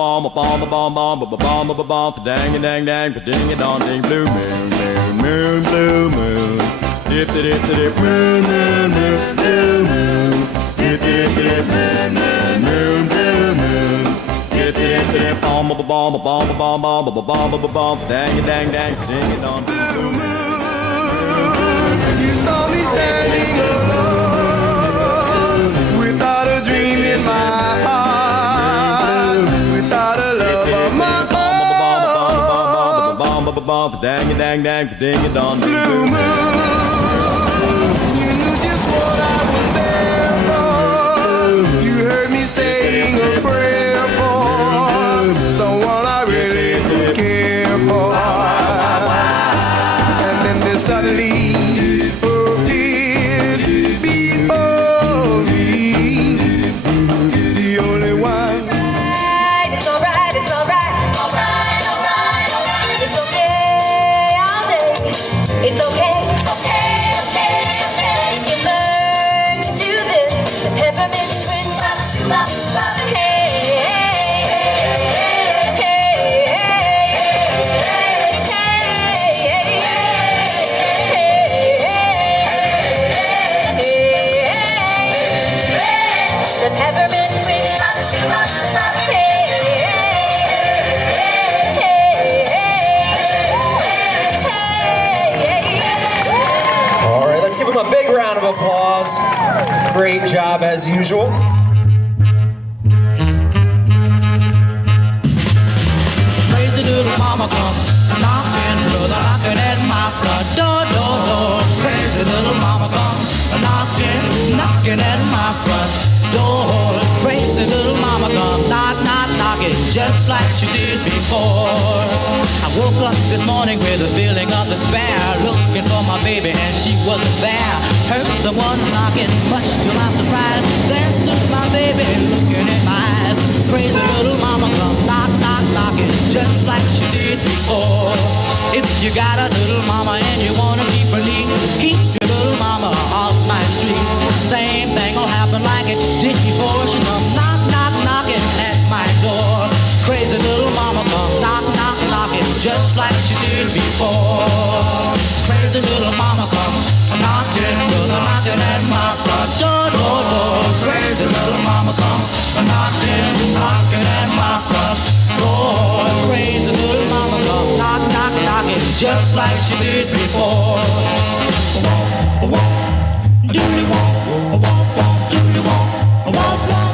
bomb, a bomb, a bomb, bomb, a bomb, a bomb, a dang, a dang, dang, a ding, a dong, ding, blue moon, moon, moon, blue moon, dip, dip, dip, moon, moon, moon, blue moon, dip, dip, dip, moon, moon, moon, blue moon, dip, dip, dip, bomb, a bomb, a bomb, a bomb, bomb, a bomb, a bomb, dang, a dang, dang, a ding, a dong, blue moon. You saw me standing alone, without a dream in my heart, without a love of my own. Dang, dang, dang, ding, dong, Blue moon, you knew just what I was there for. You heard me saying a prayer for someone I really care for. And then this suddenly appeared before me, the only one. It's alright, it's alright, alright, alright, alright. It's okay, I'll take it. It's okay, okay, okay, okay. You can learn to do this. The peppermint twist, hey, the peppermint twist. All right, let's give him a big round of applause. Great job as usual. Crazy little mama come knocking, brother, knocking at my front door, door, door. Crazy little mama come knocking, knocking at my front door. Crazy little mama come knock, knock, knocking, just like she did before. I woke up this morning with a feeling of despair, looking for my baby and she wasn't there. Heard someone knocking, much to my surprise. There stood my baby looking in my eyes. Crazy little mama come knock, knock, knocking, just like she did before. If you got a little mama and you wanna keep her neat, keep your little mama off my street. Same thing will happen like it did before. She come knock, knock, knocking at my door. Crazy little mama come knock, knock, knocking, just like she did before. Crazy little mama come knocking, brother, knocking at my front door, door, door. Crazy little mama come knocking, knocking at my front door. Crazy little mama come knock, knock, knocking, just like she did before. Doody walk, walk, walk, doody walk, walk, walk.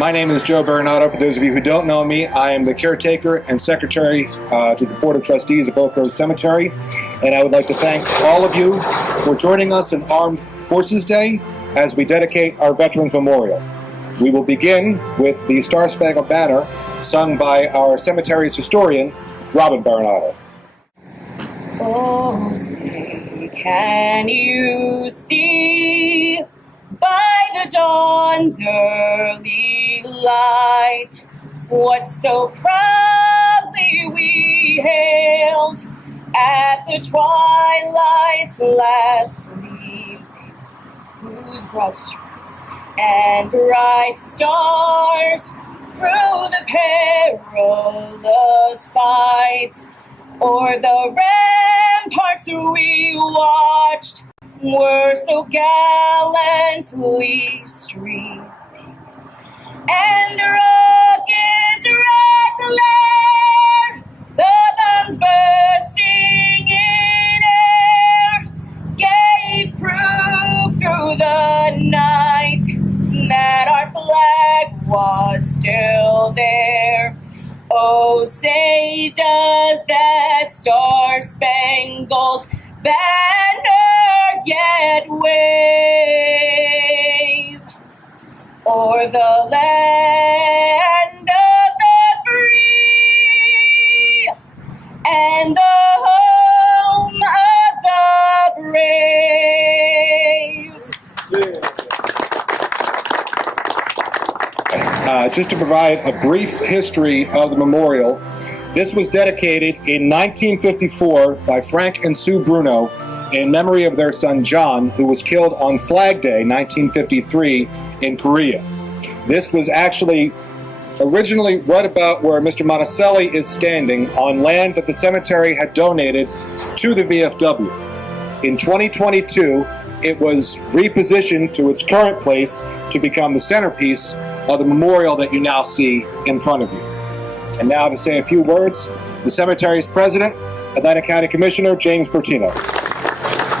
My name is Joe Bernardo. For those of you who don't know me, I am the caretaker and secretary to the Board of Trustees of Oak Grove Cemetery. And I would like to thank all of you for joining us on Armed Forces Day as we dedicate our Veterans Memorial. We will begin with the Star Spangled Banner, sung by our cemetery's historian, Robin Bernardo. Oh, say, can you see by the dawn's early light what so proudly we hailed at the twilight's last gleaming, whose broad stripes and bright stars through the perilous fight o'er the ramparts we watched were so gallantly streaming, and the rockets rattling, the bombs bursting in air, gave proof through the night that our flag was still there. Oh, say does that star-spangled banner yet wave o'er the land of the free and the home of the brave? Just to provide a brief history of the memorial, this was dedicated in 1954 by Frank and Sue Bruno in memory of their son John, who was killed on Flag Day 1953 in Korea. This was actually originally right about where Mr. Monticelli is standing, on land that the cemetery had donated to the VFW. In 2022, it was repositioned to its current place to become the centerpiece of the memorial that you now see in front of you. And now to say a few words, the cemetery's president, Atlantic County Commissioner James Bertino.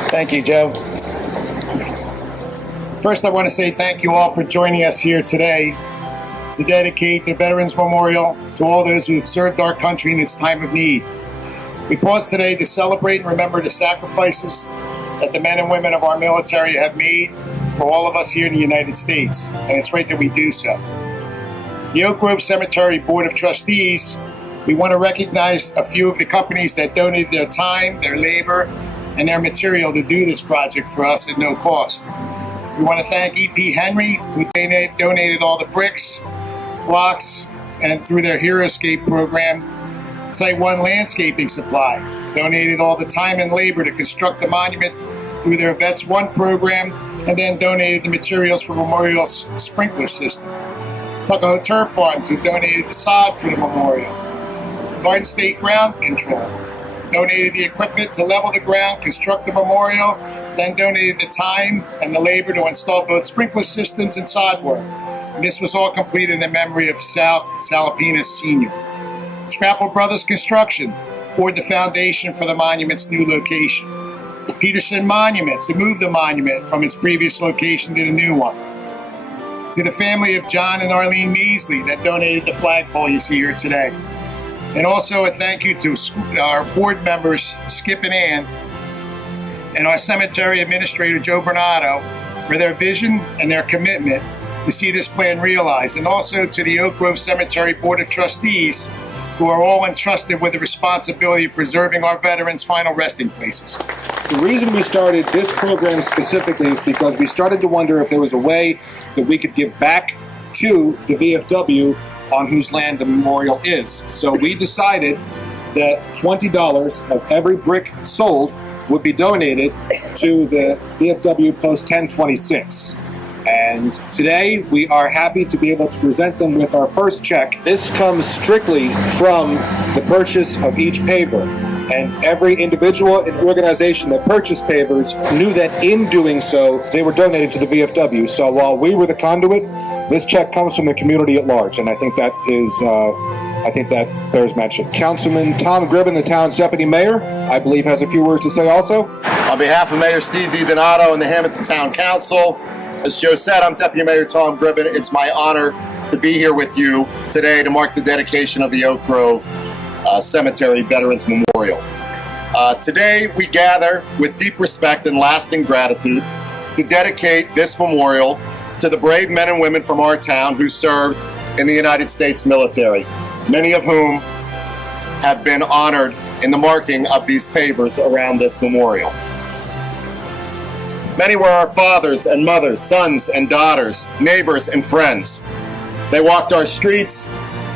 Thank you, Joe. First, I want to say thank you all for joining us here today to dedicate the Veterans Memorial to all those who have served our country in its time of need. We pause today to celebrate and remember the sacrifices that the men and women of our military have made for all of us here in the United States, and it's right that we do so. The Oak Grove Cemetery Board of Trustees, we want to recognize a few of the companies that donated their time, their labor, and their material to do this project for us at no cost. We want to thank E.P. Henry, who donated all the bricks, blocks, and through their HeroScape program, Site One Landscaping Supply donated all the time and labor to construct the monument through their Vets One program, and then donated the materials for Memorial sprinkler system. Tuckahoe Turf Farms, who donated the sod for the memorial. Garden State Ground Control donated the equipment to level the ground, construct the memorial, then donated the time and the labor to install both sprinkler systems and sod work. And this was all completed in memory of Sal Salapina Sr. Scrapple Brothers Construction poured the foundation for the monument's new location. Peterson Monuments to move the monument from its previous location to the new one. To the family of John and Arlene Measley that donated the flagpole you see here today. And also a thank you to our board members, Skip and Ann, and our cemetery administrator, Joe Bernardo, for their vision and their commitment to see this plan realized. And also to the Oak Grove Cemetery Board of Trustees, who are all entrusted with the responsibility of preserving our veterans' final resting places. The reason we started this program specifically is because we started to wonder if there was a way that we could give back to the VFW on whose land the memorial is. So we decided that $20 of every brick sold would be donated to the VFW Post 1026. And today we are happy to be able to present them with our first check. This comes strictly from the purchase of each paver. And every individual and organization that purchased pavers knew that in doing so, they were donated to the VFW. So while we were the conduit, this check comes from the community at large. And I think that bears mention. Councilman Tom Gribbin, the town's deputy mayor, I believe has a few words to say also. On behalf of Mayor Steve DiDonato and the Hammonton Town Council, as Joe said, I'm Deputy Mayor Tom Gribbin. It's my honor to be here with you today to mark the dedication of the Oak Grove Cemetery Veterans Memorial. Today we gather with deep respect and lasting gratitude to dedicate this memorial to the brave men and women from our town who served in the United States military, many of whom have been honored in the marking of these pavers around this memorial. Many were our fathers and mothers, sons and daughters, neighbors and friends. They walked our streets,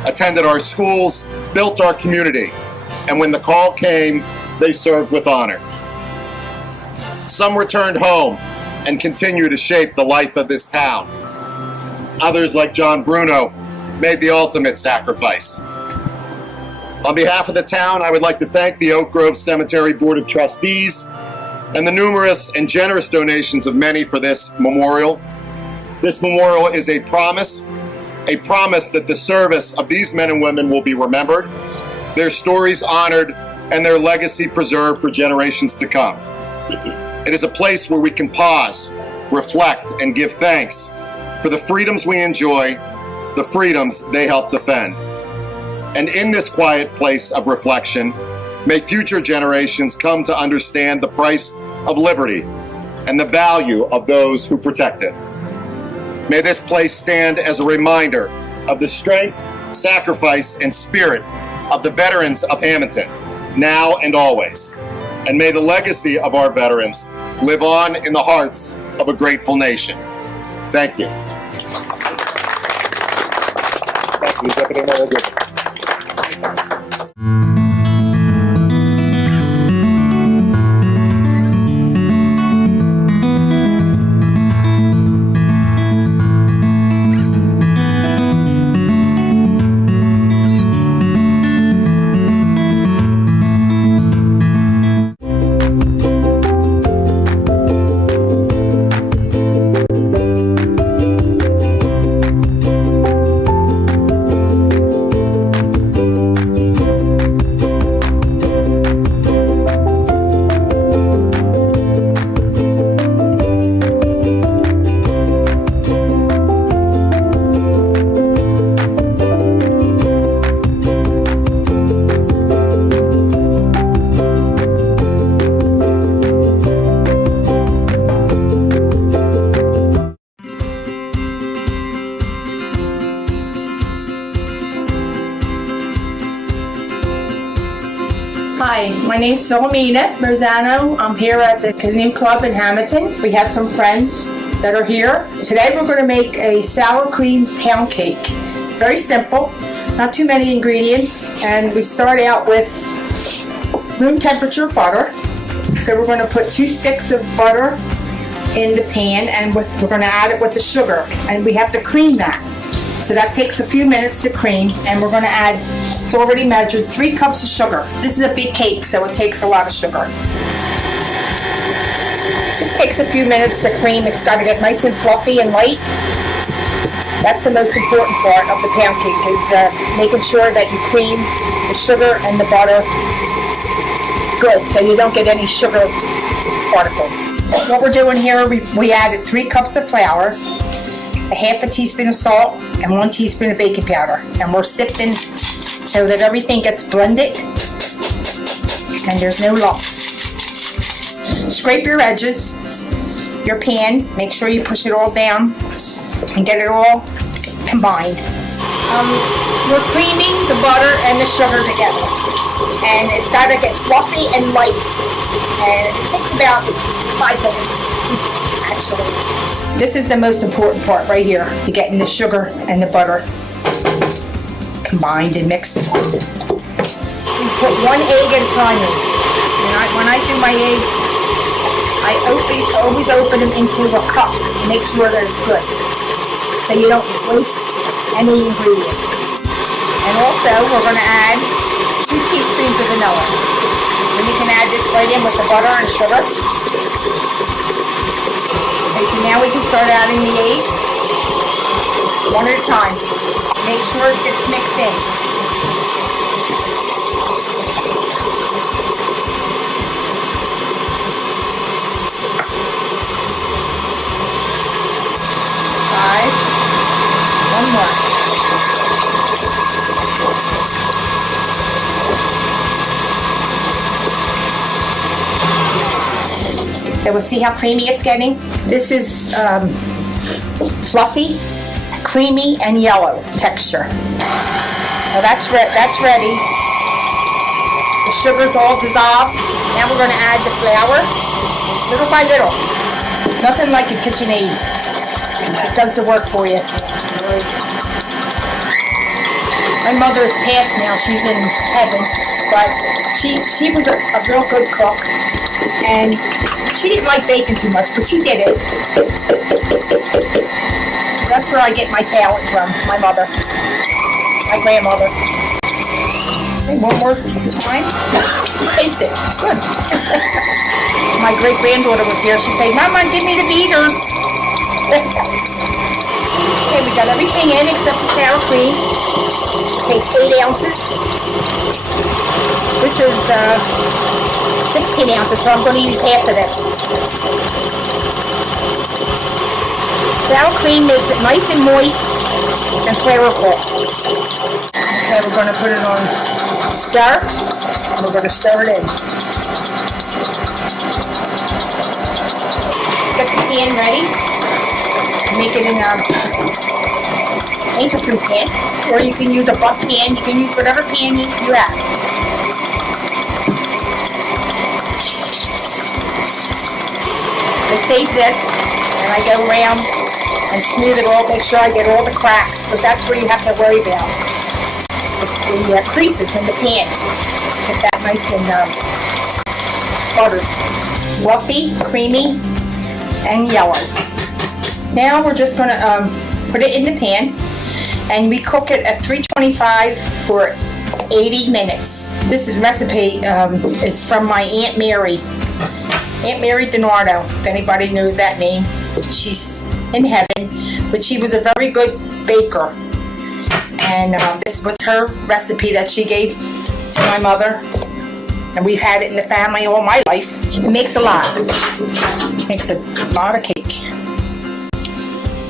attended our schools, built our community, and when the call came, they served with honor. Some returned home and continue to shape the life of this town. Others, like John Bruno, made the ultimate sacrifice. On behalf of the town, I would like to thank the Oak Grove Cemetery Board of Trustees and the numerous and generous donations of many for this memorial. This memorial is a promise that the service of these men and women will be remembered, their stories honored, and their legacy preserved for generations to come. It is a place where we can pause, reflect, and give thanks for the freedoms we enjoy, the freedoms they help defend. And in this quiet place of reflection, may future generations come to understand the price of liberty and the value of those who protect it. May this place stand as a reminder of the strength, sacrifice, and spirit of the veterans of Hammonton, now and always. And may the legacy of our veterans live on in the hearts of a grateful nation. Thank you. Thank you, Deputy Mayor Goodman. Hi, my name's Philomena Marzano. I'm here at the Canoe Club in Hammonton. We have some friends that are here. Today we're going to make a sour cream pound cake. Very simple, not too many ingredients, and we start out with room temperature butter. So we're going to put 2 sticks of butter in the pan, and we're going to add it with the sugar, and we have to cream that. So that takes a few minutes to cream, and we're going to add, it's already measured, 3 cups of sugar. This is a big cake, so it takes a lot of sugar. This takes a few minutes to cream. It's got to get nice and fluffy and light. That's the most important part of the pound cake, is making sure that you cream the sugar and the butter good, so you don't get any sugar particles. What we're doing here, we added 3 cups of flour, a half a teaspoon of salt, and 1 teaspoon of baking powder. And we're sifting so that everything gets blended and there's no lumps. Scrape your edges, your pan, make sure you push it all down and get it all combined. We're creaming the butter and the sugar together. And it's got to get fluffy and light. And it takes about 5 minutes, actually. This is the most important part right here, to getting the sugar and the butter combined and mixed. We put 1 egg at a time in. When I do my eggs, I always open them into a cup to make sure that it's good, so you don't waste any ingredients. And also, we're going to add 2 teaspoons of vanilla. And you can add this right in with the butter and sugar. Okay, now we can start adding the eggs, 1 at a time. Make sure it gets mixed in. One more. Okay, we'll see how creamy it's getting. This is fluffy, creamy, and yellow texture. Now that's ready. The sugar's all dissolved. Now we're going to add the flour, little by little. Nothing like a KitchenAid. It does the work for you. My mother is passed now. She's in heaven, but she was a real good cook, and she didn't like baking too much, but she did it. That's where I get my talent from, my mother, my grandmother. Okay, one more time. Taste it. It's good. My great-granddaughter was here. She said, "Mama, give me the beaters." Okay, we got everything in except the sour cream. Takes 8 ounces. This is 16 ounces, so I'm going to use half of this. Sour cream makes it nice and moist and flavorful. Okay, we're going to put it on stir, and we're going to stir it in. Get the pan ready. Make it in a angel food pan, or you can use a butt pan. You can use whatever pan you have. I save this, and I go around and smooth it all, make sure I get all the cracks, because that's where you have to worry about. The creases in the pan. Get that nice and buttered. Fluffy, creamy, and yellow. Now we're just going to put it in the pan, and we cook it at 325 for 80 minutes. This recipe is from my Aunt Mary. Aunt Mary DiNardo, if anybody knows that name. She's in heaven, but she was a very good baker. And this was her recipe that she gave to my mother. And we've had it in the family all my life. It makes a lot. Makes a lot of cake.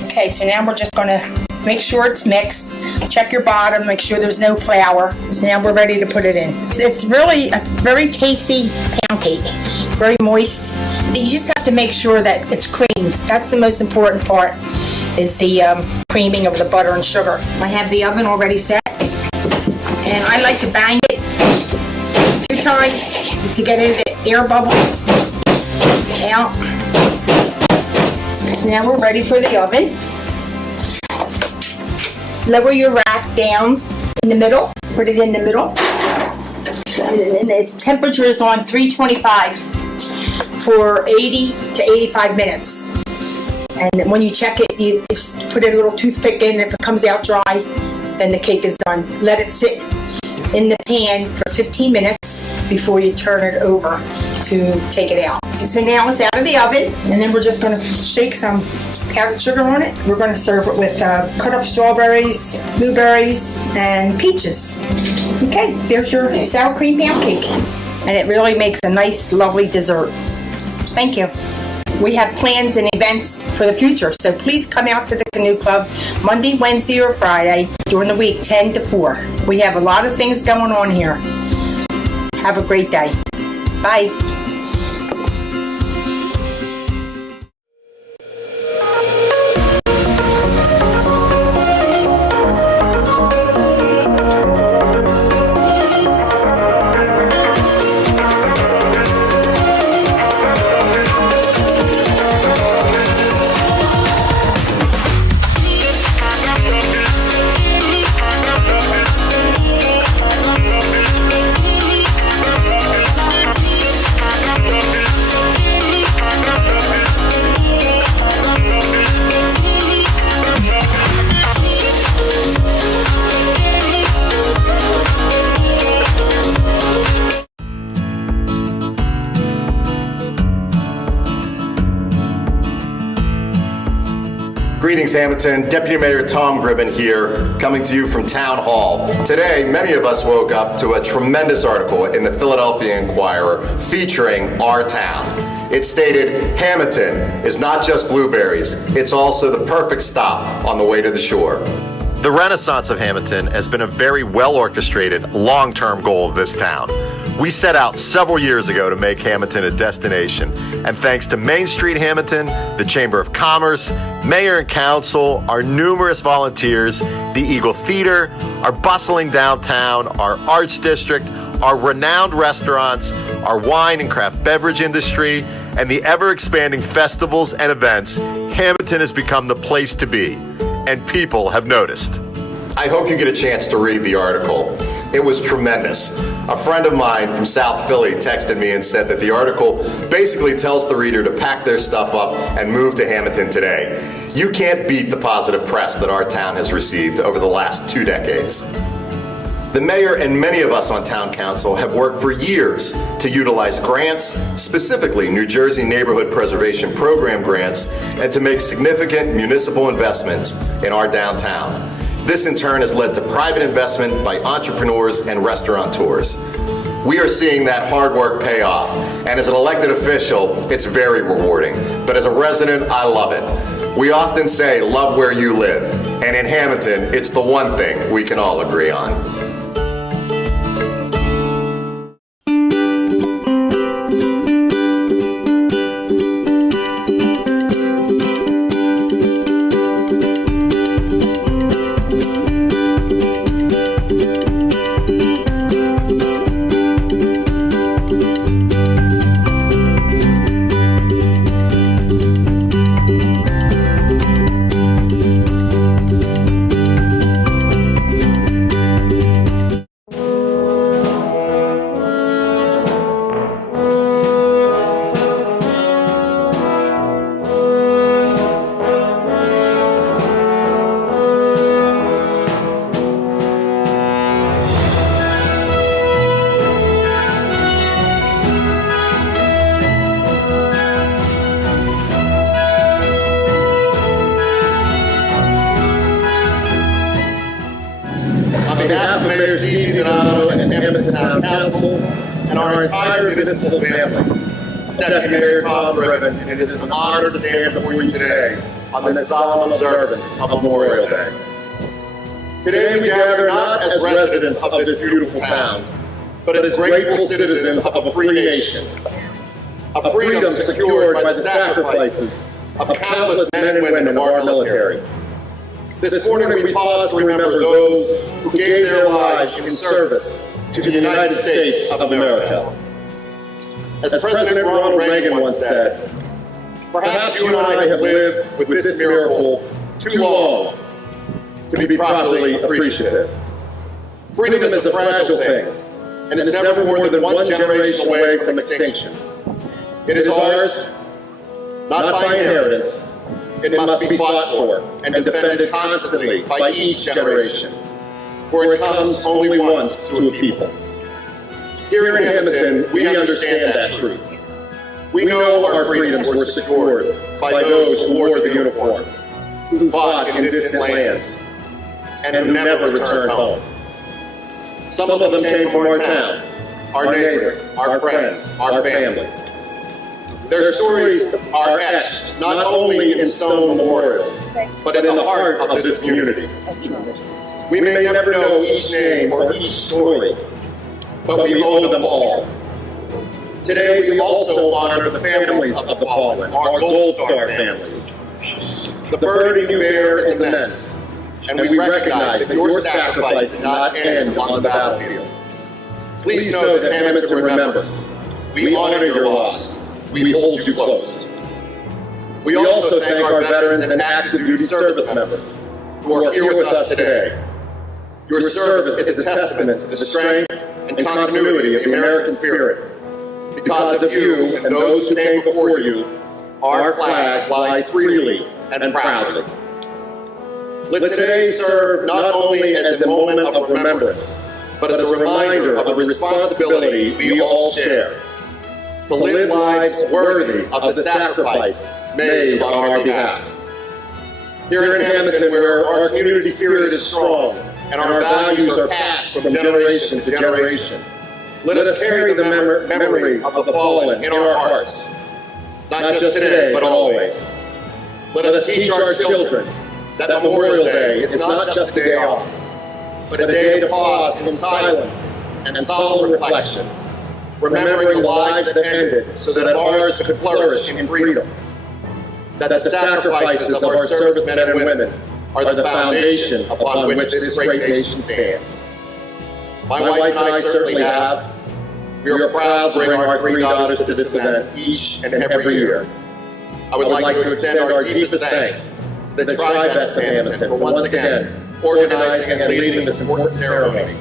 Okay, so now we're just going to make sure it's mixed. Check your bottom, make sure there's no flour. So now we're ready to put it in. It's really a very tasty pound cake. Very moist. You just have to make sure that it's creamed. That's the most important part, is the creaming of the butter and sugar. I have the oven already set, and I like to bang it a few times to get any of the air bubbles out. So now we're ready for the oven. Lower your rack down in the middle. Put it in the middle. And its temperature is on 325 for 80 to 85 minutes. And when you check it, you just put a little toothpick in. If it comes out dry, then the cake is done. Let it sit in the pan for 15 minutes before you turn it over to take it out. So now it's out of the oven, and then we're just going to shake some powdered sugar on it. We're going to serve it with cut up strawberries, blueberries, and peaches. Okay, there's your sour cream pound cake. And it really makes a nice, lovely dessert. Thank you. We have plans and events for the future, so please come out to the Canoe Club Monday, Wednesday, or Friday during the week, 10 to 4. We have a lot of things going on here. Have a great day. Bye. Greetings, Hammonton. Deputy Mayor Tom Gribben here, coming to you from Town Hall. Today, many of us woke up to a tremendous article in the Philadelphia Inquirer featuring our town. It stated, Hammonton is not just blueberries, it's also the perfect stop on the way to the shore. The renaissance of Hammonton has been a very well-orchestrated, long-term goal of this town. We set out several years ago to make Hammonton a destination, and thanks to Main Street Hammonton, the Chamber of Commerce, Mayor and Council, our numerous volunteers, the Eagle Theater, our bustling downtown, our arts district, our renowned restaurants, our wine and craft beverage industry, and the ever-expanding festivals and events, Hammonton has become the place to be, and people have noticed. I hope you get a chance to read the article. It was tremendous. A friend of mine from South Philly texted me and said that the article basically tells the reader to pack their stuff up and move to Hammonton today. You can't beat the positive press that our town has received over the last 2 decades. The mayor and many of us on town council have worked for years to utilize grants, specifically New Jersey Neighborhood Preservation Program grants, and to make significant municipal investments in our downtown. This in turn has led to private investment by entrepreneurs and restaurateurs. We are seeing that hard work pay off, and as an elected official, it's very rewarding. But as a resident, I love it. We often say, love where you live, and in Hammonton, it's the one thing we can all agree on. On behalf of Mayor Steve Donato and the Hammonton Town Council and our entire municipal family, Deputy Mayor Tom Griffin, it is an honor to stand before you today on this solemn observance of Memorial Day. Today we gather not as residents of this beautiful town, but as grateful citizens of a free nation, a freedom secured by the sacrifices of countless men and women of our military. This morning we pause to remember those who gave their lives in service to the United States of America. As President Ronald Reagan once said, perhaps you and I have lived with this miracle too long to be properly appreciative. Freedom is a fragile thing, and is never more than one generation away from extinction. It is ours, not by inheritance. It must be fought for and defended constantly by each generation, for it comes only once to a people. Here in Hammonton, we understand that truth. We know our freedoms were secured by those who wore the uniform, who fought in distant lands, and who never returned home. Some of them came from our town, our neighbors, our friends, our family. Their stories are etched not only in stone memorials, but in the heart of this community. We may never know each name or each story, but we owe them all. Today we also honor the families of the fallen, our Gold Star families. The burden you bear is immense, and we recognize that your sacrifice did not end on the battlefield. Please know that Hammonton remembers. We honor your loss. We hold you close. We also thank our veterans and active duty service members who are here with us today. Your service is a testament to the strength and continuity of the American spirit. Because of you and those who came before you, our flag flies freely and proudly. Let today serve not only as a moment of remembrance, but as a reminder of the responsibility we all share to live lives worthy of the sacrifice made on our behalf. Here in Hammonton, where our community spirit is strong and our values are passed from generation to generation, let us carry the memory of the fallen in our hearts, not just today, but always. Let us teach our children that Memorial Day is not just a day off, but a day to pause in silence and solemn reflection remembering the lives that ended so that ours could flourish in freedom. That the sacrifices of our servicemen and women are the foundation upon which this great nation stands. My wife and I certainly have. We are proud to bring our 3 daughters to this event each and every year. I would like to extend our deepest thanks to the Tribes of Hammonton for once again organizing and leading this important ceremony.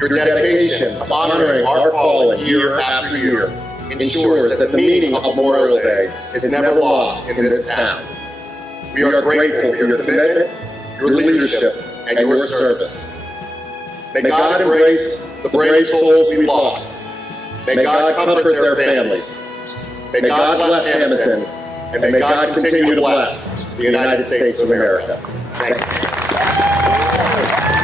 Your dedication to honoring our fallen year after year ensures that the meaning of Memorial Day is never lost in this town. We are grateful for your commitment, your leadership, and your service. May God embrace the brave souls we've lost. May God comfort their families. May God bless Hammonton, and may God continue to bless the United States of America. Thank you.